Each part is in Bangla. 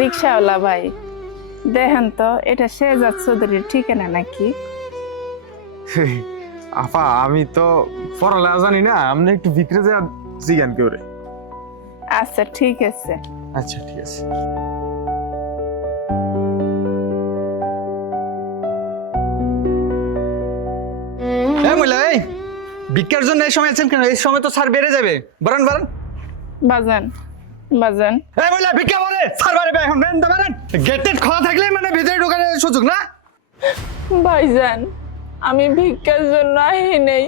রিক্সাওয়ালা ভাই, দেখেন তো এটা শেহজাদ চৌধুরীর ঠিকানা নাকি? আপা আমি তো পড়ালেখা জানি না, আপনি একটু ভিতরে যা জিজ্ঞান করে। আচ্ছা ঠিক আছে। আচ্ছা ঠিক আছে। ভিক্ষার জন্য এই সময় আছেন কেন? এই সময় তো স্যার বেড়ে যাবে। বারান বারান বাজান বাজান, এই মহিলা ভিক্ষা বলে স্যার বাড়বে এখন। বারান গেটেড খোলা থাকলে মানে ভিতরে ঢোকার সুযোগ না। ভাইজান আমি ভিক্ষার জন্য আহি নেই,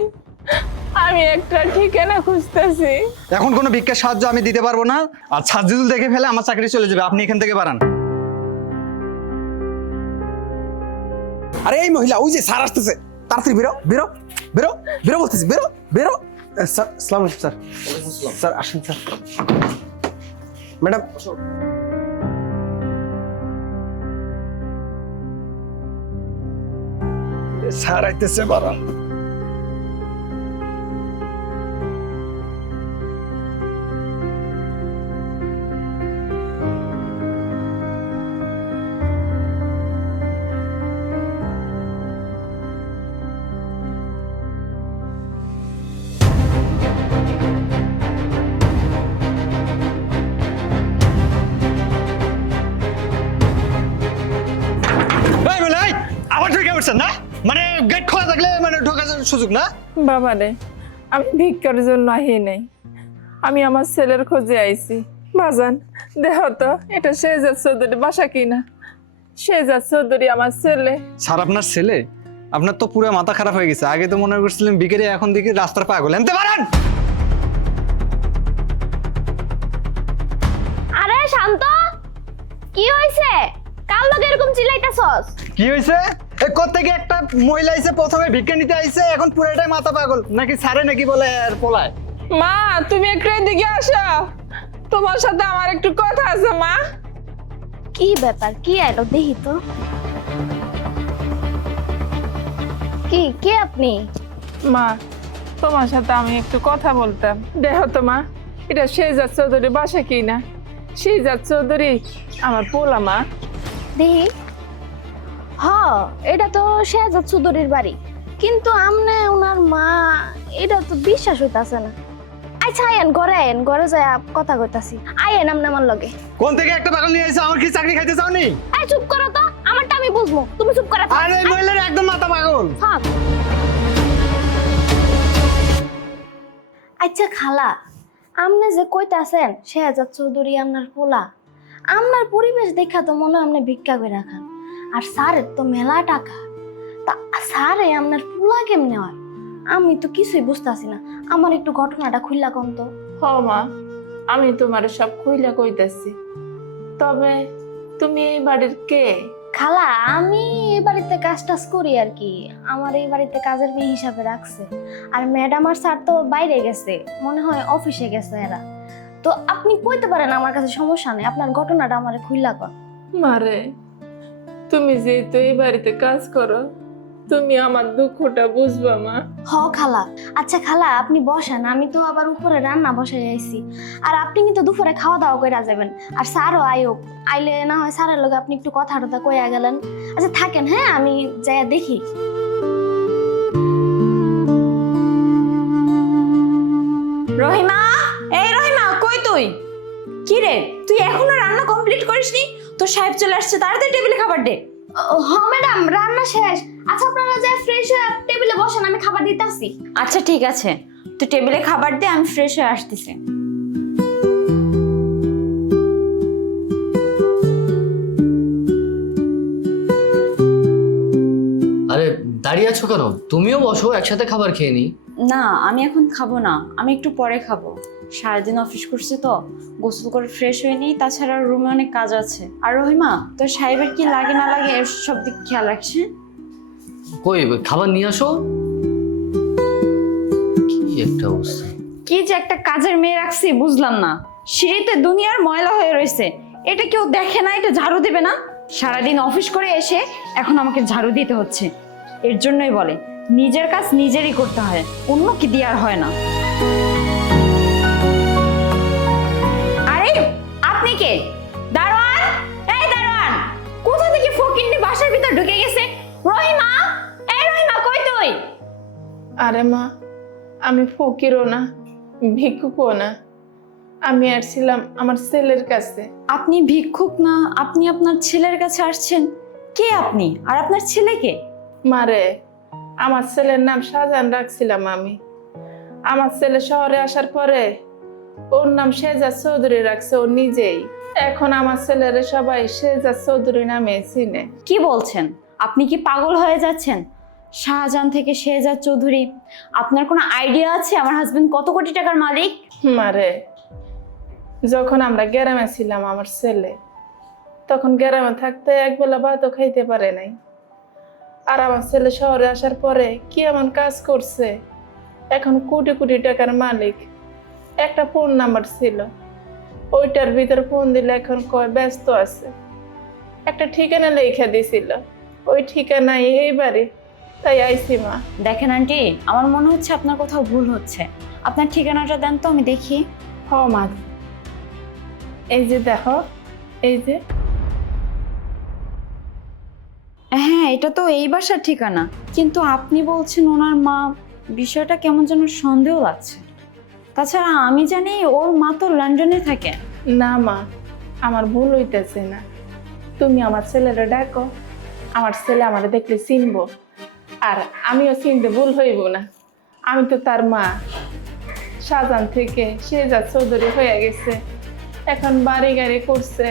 আমি একটা ঠিকানা খুঁজতেছি। এখন কোনো ভিক্ষার সাহায্য আমি দিতে পারবো না। আর সাহায্য দেখে ফেলে আমার চাকরি চলে যাবে। আপনি এখান থেকে বারান। আরে এই মহিলা, ওই যে স্যার আসতেছে, তাড়াতাড়ি বেরো বেরো বেরো বেরো বলতেছি, বেরো বেরো। স্যার আসসালামু আলাইকুম স্যার। স্যার আসেন স্যার। ম্যাডাম স্যার আইতেছে বারান। আবার ঢুকে পড়ছেন না? মানে গেট খোলা থাকলে মানে ঢোকার সুযোগ না। বাবা রে, আমি ভিক্ষার জন্য আহি নেই, আমি আমার ছেলের খোঁজে আইছি। বাজান দেখো তো এটা শেহজাদ চৌধুরী বাসা কিনা। শেহজাদ চৌধুরী আমার ছেলে। স্যার আপনার ছেলে? আপনার তো পুরো মাথা খারাপ হয়ে গেছে। আগে তো মনে করছিলেন বিকেলে, এখন দেখি রাস্তার পাগল। এনতে পারেন। আরে শান্ত, কি হইছে? কাল লোক এরকম চিল্লাইতাছস? কি হয়েছে? এই কোত্থেকে একটা মহিলা আইছে, প্রথমে ভিক্ষা নিতে আইছে, এখন পুরোটাই মাথা পাগল নাকি সারে নাকি বলে আর পলায়। মা তুমি একটু এদিকে আসো, তোমার সাথে আমার একটু কথা আছে। মা কি ব্যাপার? কি আইলো দেখি তো। কি কে আপনি? মা তোমার সাথে আমি একটু কথা বলতাম। দেখো তো মা, এটা শেহজাদ চৌধুরী বাসা কিনা। শেহজাদ চৌধুরী আমার পোলা। মা দেখি। হ, এটা তো শেহজাদ চৌধুরীর বাড়ি, কিন্তু আমনে ওনার মা, এটা তো বিশ্বাস হইতাছে না। আচ্ছা আইন ঘরে যায় কথা কইতাছি। আইন আমনে আমার লগে। কোন থেকে একটা পাগল নিয়ে আইছে? আমার কি চাকরি খাইতে চাওনি? এই চুপ করো তো, আমারটা আমি বুঝবো, তুমি চুপ করে থাকো। আরে মহিলার একদম মাথা পাগল। থাক। আচ্ছা খালা, আমনে যে কইতাছেন শেহজাদ চৌধুরী আপনার পোলা, আপনার পরিবেশ দেখা তো মনে হয় আপনি ভিক্ষা করে রাখান। আর স্যারের তো মেলা টাকা, তা স্যারে আপনার পোলা কেমনে হয়? আমি তো কিছুই বুঝতাছি না। আমার একটু ঘটনাটা খুললা কোন তো। হ মা, আমি তোমার সব খুইলা কইতাছি। তবে তুমি এই বাড়ির কে? খালা, আমি এই বাড়িতে কাজ টাজ করি আর কি। আমার এই বাড়িতে কাজের মেয়ে হিসাবে রাখছে। আর ম্যাডাম আর স্যার তো বাইরে গেছে, মনে হয় অফিসে গেছে এরা। তো আপনি কইতে পারেন, আমার কাছে সমস্যা নেই। আপনার ঘটনাটা আমারে খুইলা কর। মারে, তুমি যেহেতু এই বাড়িতে কাজ করো, তুমি আমার দুঃখটা বুঝবা মা। হ খালা। আচ্ছা খালা, আপনি বসেন, আমি তো আবার উপরে রান্না বসাই আইছি। আর আপনি কিন্তু দুপুরে খাওয়া দাওয়া কইরা যাবেন। আর স্যারও আয়োগ, আইলে না হয় স্যারের লগে আপনি একটু কথা টথা কইয়া গেলেন। আচ্ছা থাকেন, হ্যাঁ আমি যাইয়া দেখি। রহিমা, এই রহিমা, কই তুই? কি রে, তুই এখনো রান্না কমপ্লিট করিসনি? তোর সাহেব চলে আসছে, তাড়াতাড়ি টেবিলে খাবার দে। হ ম্যাডাম, রান্না শেষ। আচ্ছা আপনারা যাই ফ্রেশ হয়ে টেবিলে বসেন, আমি খাবার দিতে আসি। আচ্ছা ঠিক আছে, তুই টেবিলে খাবার দে, আমি ফ্রেশ হয়ে আসতেছি। আরে দাঁড়িয়ে আছো কেন? তুমিও বসো, একসাথে খাবার খেয়ে নিই। না, আমি এখন খাবো না, আমি একটু পরে খাবো। সারাদিন অফিস করছি তো, গোসল করে ফ্রেশ হয়ে নিই। তাছাড়া রুমে অনেক কাজ আছে। আর রহিমা, তোর সাহেবের কি লাগে না লাগে এর সব দিক খেয়াল রাখছে। কই খাবার নিয়ে আসো। কি একটা অবস্থা! কি যে একটা কাজের মেয়ে রাখছি বুঝলাম না। সিঁড়িতে দুনিয়ার ময়লা হয়ে রয়েছে, এটা কেউ দেখে না? এটা ঝাড়ু দেবে না? সারাদিন অফিস করে এসে এখন আমাকে ঝাড়ু দিতে হচ্ছে। এর জন্যই বলে নিজের কাজ নিজেরই করতে হয়, অন্য কি দিয়ে আর হয় না। আরে আপনি কে? দারোয়ান! আরে মা, আমি ফকিরও না, ভিক্ষুকও না। আমি আসছিলাম আমার ছেলের কাছে। আপনি ভিক্ষুক না, আপনি আপনার ছেলের কাছে আসছেন? কে আপনি আর আপনার ছেলেকে? মারে, আমার ছেলের নাম শাহজাহান রাখছিলাম আমি। আমার ছেলে শহরে আসার পরে ওর নাম শেহজাদ চৌধুরী রাখছে ও নিজেই। এখন আমার ছেলেরে সবাই শেহজাদ চৌধুরী নামে চিনে। কি বলছেন? আপনি কি পাগল হয়ে যাচ্ছেন? শাহজাহান থেকে শেহজাদ চৌধুরী, আপনার কোনো আইডিয়া আছে আমার হাজবেন্ড কত কোটি টাকার মালিক? মারে, যখন আমরা গ্রামে ছিলাম আমার ছেলে তখন গ্রামে থাকতে একবেলা ভাতও খাইতে পারে নাই। আর আমার ছেলে শহরে আসার পরে কি এমন কাজ করছে, এখন কোটি কোটি টাকার মালিক। একটা ফোন নাম্বার ছিল, ওইটার ভিতর ফোন দিলে এখন কয় ব্যস্ত আছে। একটা ঠিকানা লেখা দিছিল, ওই ঠিকানায় এই বাড়ি, তাই আইসি মা। দেখেন আন্টি, আমার মনে হচ্ছে আপনার কোথাও ভুল হচ্ছে। আপনার ঠিকানাটা দেন তো, আমি দেখি। হ মা, এই যে দেখো, এই যে। হ্যাঁ, এটা তো এই বাসার ঠিকানা, কিন্তু আপনি বলছেন ওনার মা। বিষয়টা কেমন যেন সন্দেহ লাগছে। তাছাড়া আমি জানি ওর মা তো লন্ডনে থাকে। না মা, আমার ভুল হইতেছে না। তুমি আমার ছেলেরা ডাকো, আমার ছেলে আমারে দেখলে চিনবো, আর আমিও চিনতে ভুল হইব না। আমি তো তার মা। শাহজাহান থেকে শেহজাদ চৌধুরী হয়ে গেছে, এখন বাড়ি গাড়ি করছে।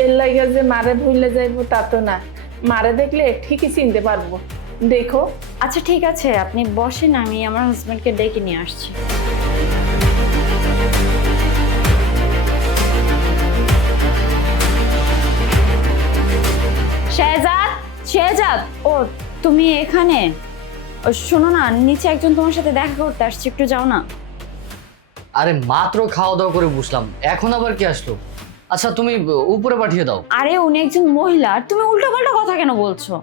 এর লাইগা যে মারে ভুলে যাইবো তা তো না, মারে দেখলে ঠিকই চিনতে পারবো। দেখো। আচ্ছা ঠিক আছে, আপনি বসেন, আমি আমার হাজব্যান্ডকে ডেকে নিয়ে আসছি। শেহজাদ, শেহজাদ, ও তুমি এখানে? ও, শোনো না, নিচে একজন তোমার সাথে দেখা করতে আসছে, একটু যাও না। আরে মাত্র খাওয়া দাওয়া করে বসলাম, এখন আবার কি আসলো? আচ্ছা তুমি উপরে পাঠিয়ে দাও। আরে উনি একজন মহিলা, আর তুমি উল্টোপাল্টা কথা কেন বলছো?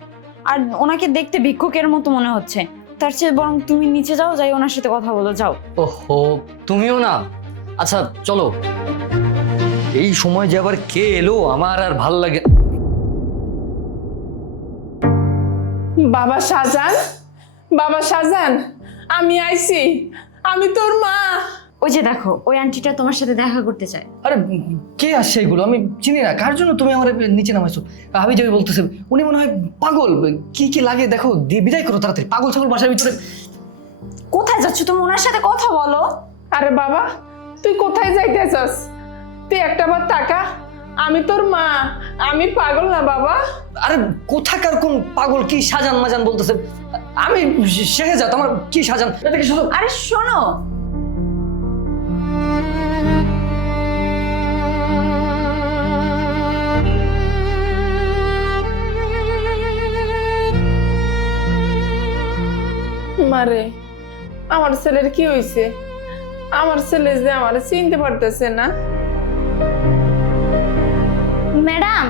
আর ওনাকে দেখতে ভিক্ষুকের মতো মনে হচ্ছে। তার চেয়ে বরং তুমি নিচে যাও, যাই ওনার সাথে কথা বলো, যাও। ওহো, তুমিও না? আচ্ছা চলো। এই সময় যে আবার কে এলো আমার আর ভাল লাগে। বাবা শাহজাহান, বাবা শাহজাহান, আমি আইছি, আমি তোর মা। ওই যে দেখো, ওই আন্টিটা তোমার সাথে দেখা করতে চায়। আরে কে আসছে এগুলো? আমি চিনি না। কার জন্য তুমি আমার নিচে নামাইছো? আমি যাই বলতেছে, উনি মনে হয় পাগল। কি কি লাগে দেখো, দিয়ে বিদায় করো তাড়াতাড়ি। পাগল ছাগল বাসার ভিতরে। কোথায় যাচ্ছ তুমি? ওনার সাথে কথা বলো। আরে বাবা, তুই কোথায় যাইতেছস? তুই একটা বার তাকা, আমি তোর মা, আমি পাগল না বাবা। আরে কোথাকার কোন পাগল? কি সাজান মাজান বলতেছে? আমি শেহজাদ, আমার কি সাজান? এটাকে শুধু আরে শোনো, মারে, আমার ছেলের কি হয়েছে? আমার ছেলে যে আমার চিনতে পারতেছে না। ম্যাডাম,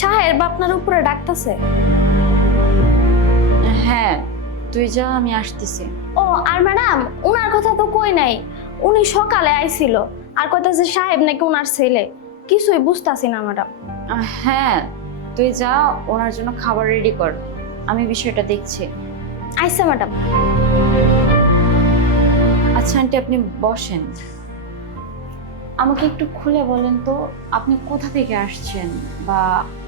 সাহেব আপনার উপরে ডাকতেছে। হ্যাঁ তুই যা, আমি আসতেছি। ও আর ম্যাডাম, উনার কথা তো কই নাই। উনি সকালে আইছিল, আর কইতাছে সাহেব নাকি উনার ছেলে। কিছুই বুঝতাছি না ম্যাডাম। হ্যাঁ তুই যা, ওনার জন্য খাবার রেডি কর, আমি বিষয়টা দেখছি। আইসা ম্যাডাম। আচ্ছা আন্টি, আপনি বসেন। আমাকে একটু খুলে বলেন তো, আপনি কোথা থেকে আসছেন, বা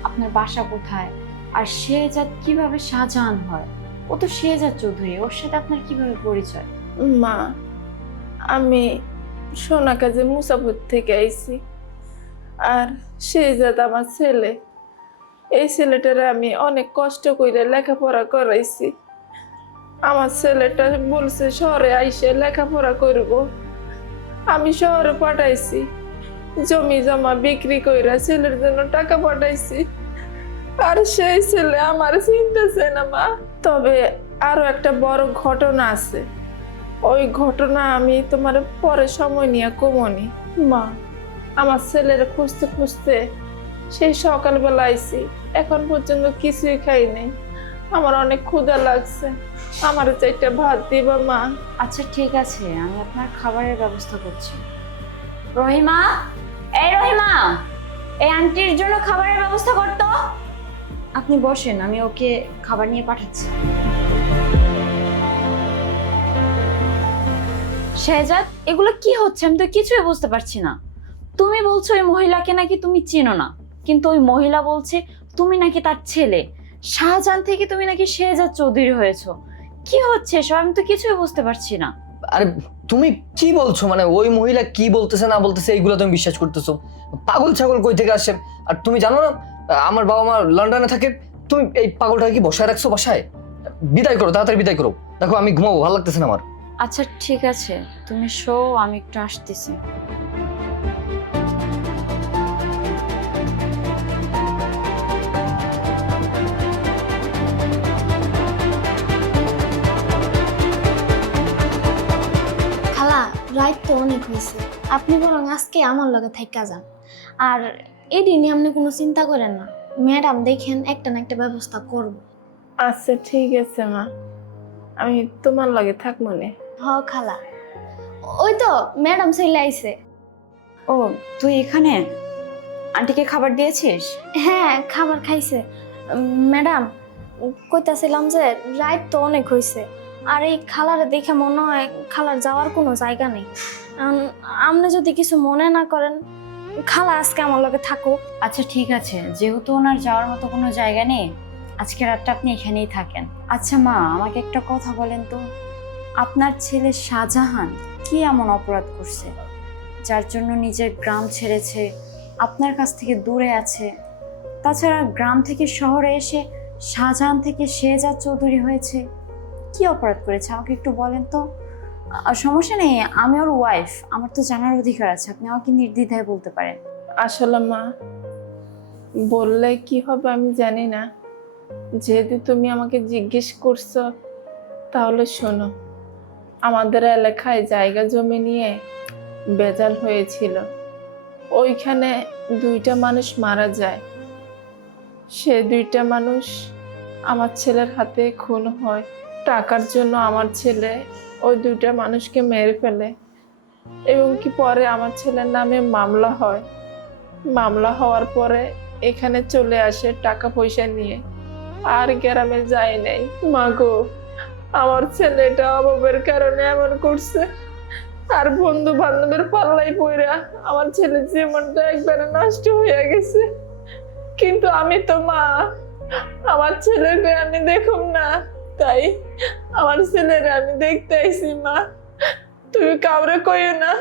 আপনার বাসা কোথায়? আর শেহজাদ কিভাবে শাহজাহান হয়? ও তো শেহজাদ চৌধুরী, ওর সাথে আপনার কিভাবে পরিচয়? মা, আমি সোনাকাজে মুসাফর থেকে আইছি, আর শেহজাদ আমার ছেলে। এই ছেলেটারে আমি অনেক কষ্ট করে লেখাপড়া করাইছি। আমার ছেলেটা বলছে শহরে আইসে লেখাপড়া করব। আমি শহরে পাঠাইছি, জমি জমা বিক্রি কইরা ছেলের জন্য টাকা পাঠাইছি। আর সেই ছেলে আমার চিনতেছে না মা। তবে আরো একটা বড় ঘটনা আছে, ওই ঘটনা আমি তোমার পরে সময় নিয়ে কমনি। মা, আমার ছেলের খুঁজতে খুঁজতে সেই সকালবেলা আইছি, এখন পর্যন্ত কিছুই খাই নাই। আমার অনেক ক্ষুধা লাগছে, আমার চারটা ভাত দিবা মা? আচ্ছা ঠিক আছে, আমি আপনার খাবারের ব্যবস্থা করছি। রহিমা, এই রহিমা, এই আন্টির জন্য খাবারের ব্যবস্থা করতো। আপনি বসেন, আমি ওকে খাবার নিয়ে পাঠাচ্ছি। শেহজাদ, এগুলো কি হচ্ছে আমি তো কিছুই বুঝতে পারছি না। তুমি বলছো ওই মহিলাকে নাকি তুমি চেনো না, কিন্তু ওই মহিলা বলছে তুমি নাকি তার ছেলে। শাহজাহান থেকে তুমি নাকি শেহজাদ চৌধুরী হয়েছো। কি হচ্ছে এসব আমি তো কিছুই বুঝতে পারছি না। আরে তুমি কি বলছো? মানে ওই মহিলা কি বলতেছে না বলতেছে এইগুলো তুমি বিশ্বাস করতেছো? পাগল ছাগল কই থেকে আসছে? আর তুমি জানো না আমার বাবা মা লন্ডনে থাকে, তুমি এই পাগলটা কি বসায় রাখছো বাসায়? বিদায় করো, তাড়াতাড়ি বিদায় করো। দেখো আমি ঘুমাবো, ভালো লাগতেছে না আমার। আচ্ছা ঠিক আছে, তুমি শো, আমি একটু আসতেছি। খালা, রাত তো অনেক হয়েছে, আপনি বরং আজকে আমার লগে থাইকা যান। আর এটি নিয়ে আপনি কোনো চিন্তা করেন না, ম্যাডাম দেখেন একটা না একটা ব্যবস্থা করব। আচ্ছা ঠিক আছে মা, আমি তোমার লগে থাকবো নে। হ খালা, ওই তো ম্যাডাম চলে আইছে। ও তুই এখানে? আন্টিকে খাবার দিয়েছিস? হ্যাঁ, খাবার খাইছে। ম্যাডাম, কইতাছিলাম যে রাত তো অনেক হয়েছে, আর এই খালারে দেখে মনে হয় খালার যাওয়ার কোনো জায়গা নেই। আপনি যদি কিছু মনে না করেন, খালা আজকে আমার লগে থাকুক। আচ্ছা ঠিক আছে, যেহেতু ওনার যাওয়ার মতো কোনো জায়গা নেই, আজকে রাতটা আপনি এখানেই থাকেন। আচ্ছা মা, আমাকে একটা কথা বলেন তো, আপনার ছেলে শাহজাহান কি এমন অপরাধ করছে যার জন্য নিজের গ্রাম ছেড়েছে, আপনার কাছ থেকে দূরে আছে? তাছাড়া গ্রাম থেকে শহরে এসে শাহজাহান থেকে শেহজাদ চৌধুরী হয়েছে, কি অপরাধ করেছে আমাকে একটু বলেন তো। সমস্যা নেই, আমি ওর ওয়াইফ, আমার তো জানার অধিকার আছে, আপনি আমাকে নির্দ্বিধায় বলতে পারেন। আসলে মা, বললে কি হবে আমি জানি না, যেহেতু তুমি আমাকে জিজ্ঞেস করছো তাহলে শোনো। আমাদের এলাকায় জায়গা জমি নিয়ে বেজাল হয়েছিল, ওইখানে 2টা মানুষ মারা যায়। সে 2টা মানুষ আমার ছেলের হাতে খুন হয়। টাকার জন্য আমার ছেলে ওই 2টা মানুষকে মেরে ফেলে, এবং কি পরে আমার ছেলের নামে মামলা হয়। মামলা হওয়ার পরে এখানে চলে আসে টাকা পয়সা নিয়ে, আর গ্রামে যায় নাই। মাগো, আমার ছেলেটা অভাবের কারণে এমন করছে, আর বন্ধু বান্ধবের পাল্লাই পইরা আমার ছেলের জীবনটা একবারে নষ্ট হয়ে গেছে। কিন্তু আমি তো মা, আমার ছেলেকে আমি দেখুম না, তাই আমার ছেলেরা আমি দেখতে আইছি। মা, তুমি কাউরে কইও না,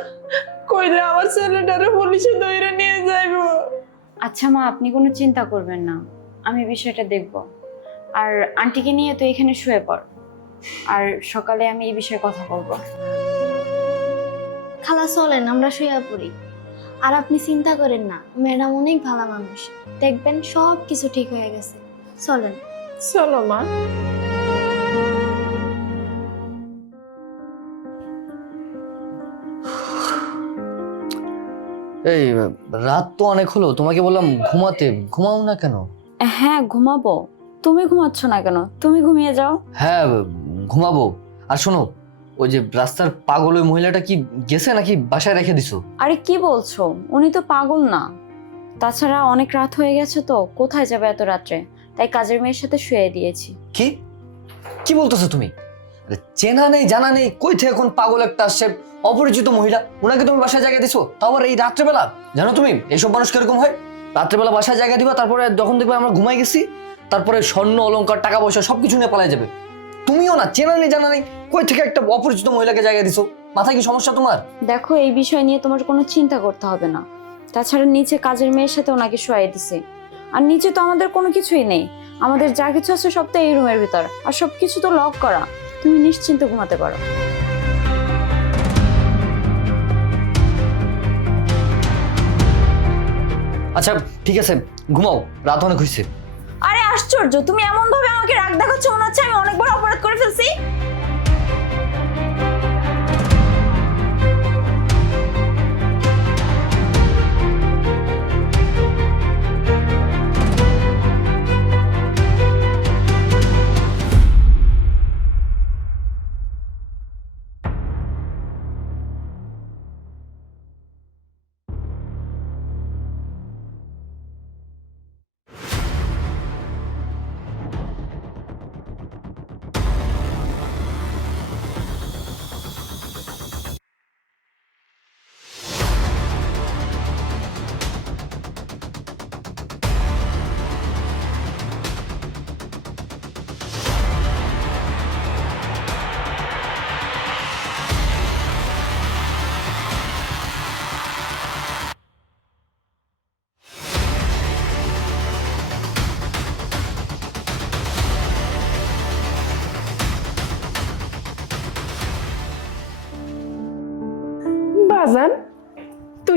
কইলে আমার ছেলেটারে পুলিশে ধরে নিয়ে যাইবো। আচ্ছা মা, আপনি কোনো চিন্তা করবেন না, আমি বিষয়টা দেখব। আর আন্টিকে নিয়ে তো এখানে শুয়ে পড়, আর সকালে আমি এই বিষয়ে কথা বলবো। খালা চলেন আমরা শুয়ে পড়ি। আর আপনি চিন্তা করেন না, ম্যাডাম অনেক ভালো মানুষ, দেখবেন সব কিছু ঠিক হয়ে গেছে। চলেন। চলো মা। এই রাত তো অনেক হলো, তোমাকে বললাম ঘুমাতে, ঘুমাও না কেন? হ্যাঁ ঘুমাবো, তুমি ঘুমাচ্ছ না কেন? তুমি ঘুমিয়ে যাও। হ্যাঁ ঘুমাবো। আর শোনো, ওই যে রাস্তার পাগল ওই মহিলাটা কি গেছে নাকি বাসায় রেখে দিছো? আরে কি বলছো, উনি তো পাগল না। তাছাড়া অনেক রাত হয়ে গেছে তো, কোথায় যাবে এত রাত্রে, তাই কাজের মেয়ের সাথে শুয়ে দিয়েছি। কি কি বলতেছো তুমি? আরে চেনা নেই জানা নেই, কই থেকে এখন পাগল একটা আসছে, অপরিচিত মহিলা, ওনাকে তুমি বাসায় জায়গা দিছো, তাও আবার এই রাত্রেবেলা? জানো তুমি এইসব মানুষ কিরকম হয়? রাত্রেবেলা বাসায় জায়গা দিবা, তারপরে যখন দেখবে আমরা ঘুমাই গেছি, তারপরে স্বর্ণ অলংকার টাকা পয়সা সবকিছু নিয়ে পালাই যাবে। তুমিও না, চেনা নেই জানা নেই, কই থেকে একটা অপরিচিত মহিলাকে জায়গা দিছো? মাথায় কি সমস্যা তোমার? দেখো, এই বিষয় নিয়ে তোমার কোনো চিন্তা করতে হবে না। তাছাড়া নিচে কাজের মেয়ের সাথে ওনাকে শুয়ে দিছে, আর নিচে তো আমাদের কোনো কিছুই নেই, আমাদের যা কিছু আছে সব তো এই রুমের ভিতর, আর সবকিছু তো লক করা। তুমি নিশ্চিন্তে ঘুমাতে পারো। আচ্ছা ঠিক আছে, ঘুমাও, রাত অনেক হয়েছে। আরে আশ্চর্য, তুমি এমন ভাবে আমাকে রাগ দেখাচ্ছ, মনে হচ্ছে আমি অনেক বড় অপরাধ করে ফেলছি।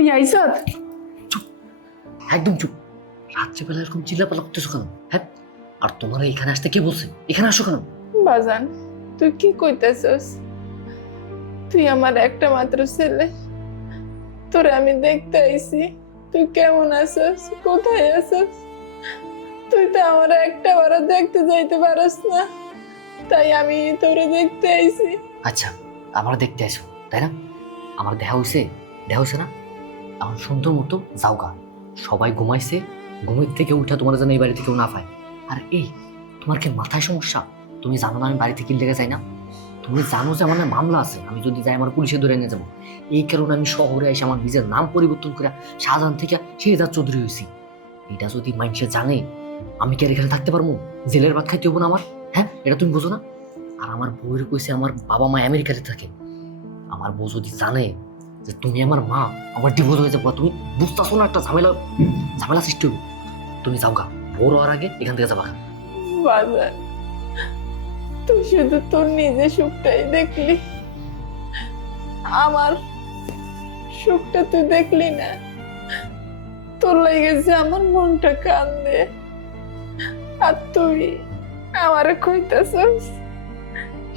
তুই আইস? একদম চুপ। রাত্রিবেলা এরকম চিল্লাপাল্লা করতেছো কেন? হ্যাঁ, আর তোমার এখানে আসতে কে বলছে? এখানে আসো কেন? বাজান, তুই কি কইতেছস? তুই আমার একটা মাত্র ছেলে, তোরে আমি দেখতে আইছি। তুই কেমন আছস? কোথায় আছস? তুই তো আমার একটা বারও দেখতে যাইতে পারস না, তাই আমি তোরে দেখতে আইছি। আচ্ছা, আমার দেখতে আসো তাই না? আমার দেখা হয়েছে না? আমার সুন্দর মতো যাওগা। সবাই ঘুমাইছে, ঘুমের থেকে উঠা তোমার যেন এই বাড়ি থেকে না পায়। আর এই, তোমার কি মাথায় সমস্যা? তুমি জানো না আমি বাড়ি থেকে লেগে যাই না? তুমি জানো যে আমার না মামলা আছে, আমি যদি যাই আমার পুলিশে ধরে নিয়ে যাবো। এই কারণে আমি শহরে এসে আমার নিজের নাম পরিবর্তন করে শাহজাহান থেকে শেহজাদ চৌধুরী হয়েছি। এটা যদি মানুষে জানে, আমি কি আর এখানে থাকতে পারবো? জেলের ভাত খাইতে হবো না আমার? হ্যাঁ, এটা তুমি বোঝো না? আর আমার বউয়ের কইছে আমার বাবা মা আমেরিকাতে থাকে। আমার বউ যদি জানে যে তুমি আমার মা, আমার ডিভোর্স হয়ে যাবো। তুমি বুঝতেছো না একটা ঝামেলা সৃষ্টি হবে। তুমি যাও গা, বড় হওয়ার আগে এখান থেকে যাবা। বাজান, তুই শুধু তোর নিজের সুখটাই দেখলি, আমার সুখটা তুই দেখলি না। তোর লেগেছে আমার মনটা কান্দে, আর তুই আমারে কইতাছস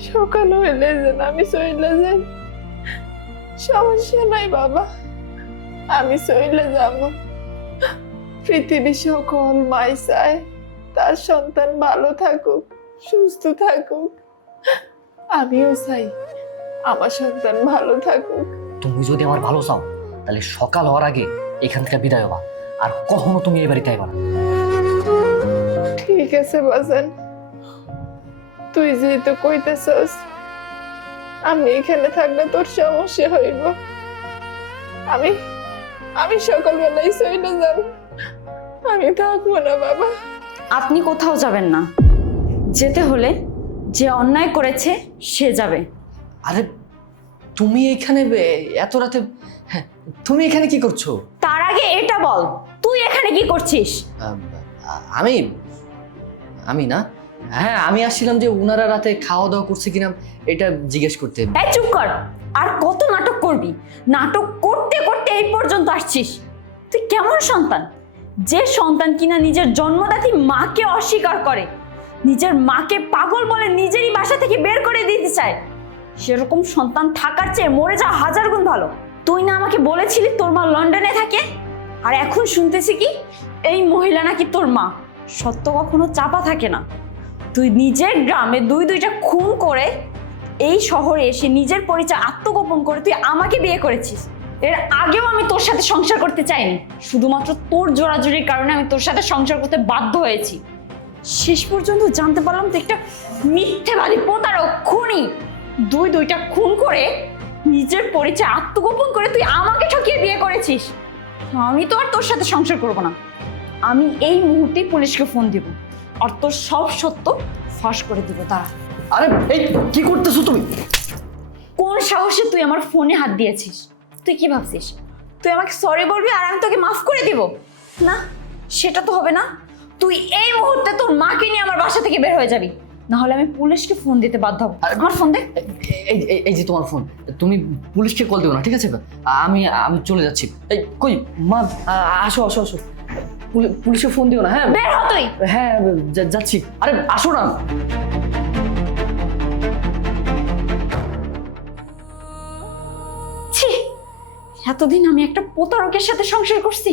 সকাল হইলে যেন আমি চইলে যাই। সমস্যা নাই বাবা, আমি চইলে যাব। পৃথিবী সকল মাই চায় তার সন্তান ভালো থাকুক, সুস্থ থাকুক। আমিও চাই আমার সন্তান ভালো থাকুক। তুমি যদি আমার ভালো চাও, তাহলে সকাল হওয়ার আগে এখান থেকে বিদায় হবা। আর কখনো তুমি এই বাড়িতে আইবা না। ঠিক আছে বাজান, তুই যেহেতু কইতেছস, আমি এখানে থাকলে তোর সমস্যা হইব। আমি সকালবেলায় চলে যাব, আমি থাকবো না বাবা। আপনি কোথাও যাবেন না। যেতে হলে যে অন্যায় করেছে সে যাবে। আরে তুমি এখানে এত রাতে, হ্যাঁ, তুমি এখানে কি করছো? তার আগে এটা বল, তুই এখানে কি করছিস? আমি না, হ্যাঁ, আমি আসছিলাম যে উনারা রাতে খাওয়া দাওয়া করছে কিনা এটা জিজ্ঞেস করতে। এই চুপ কর। আর কত নাটক করবি? নাটক করতে করতে এই পর্যন্ত আসছিস। তুই কেমন সন্তান, যে সন্তান কিনা নিজের জন্মদাত্রী মাকে অস্বীকার করে, নিজের মাকে পাগল বলে নিজেরই বাসা থেকে বের করে দিতে চায়। সেরকম সন্তান থাকার চেয়ে মরে যাওয়া হাজার গুণ ভালো। তুই না আমাকে বলেছিলি তোর মা লন্ডনে থাকে, আর এখন শুনতেছি কি এই মহিলা নাকি তোর মা। সত্য কখনো চাপা থাকে না। তুই নিজের গ্রামে দুইটা খুন করে এই শহরে এসে নিজের পরিচয় আত্মগোপন করে তুই আমাকে বিয়ে করেছিস। এর আগেও আমি তোর সাথে সংসার করতে চাইনি, শুধুমাত্র তোর জোরাজুরির কারণে আমি তোর সাথে সংসার করতে বাধ্য হয়েছি। শেষ পর্যন্ত জানতে পারলাম তুই একটা মিথ্যেবাদী, প্রতারক, খুনি। দুইটা খুন করে নিজের পরিচয় আত্মগোপন করে তুই আমাকে ঠকিয়ে বিয়ে করেছিস। আমি তো আর তোর সাথে সংসার করব না। আমি এই মুহূর্তেই পুলিশকে ফোন দিব, আর তোর সব সত্য ফাঁস করে দিব। তারা আরে এই কি করতেছো তুমি? কোন সাহসে তুই আমার ফোনে হাত দিয়েছিস? তুই কি ভাবছিস তুই আমাকে সরি বলবি আর আমি তোকে মাফ করে দিব? না, সেটা তো হবে না। তুই এই মুহূর্তে তোর মাকে নিয়ে আমার বাসা থেকে বের হয়ে যাবি, না হলে আমি পুলিশকে ফোন দিতে বাধ্য হব। আমার ফোন দে। এই যে তোমার ফোন, তুমি পুলিশকে কল দিও না, ঠিক আছে? আমি চলে যাচ্ছি। এই কই মা, আসো আসো আসো, পুলিশে ফোন দিও না। হ্যাঁ, বের হ তুই। হ্যাঁ, যাচ্ছি। আরে আসো না। ছি, এতদিন আমি একটা প্রতারকের সাথে সংসার করছি।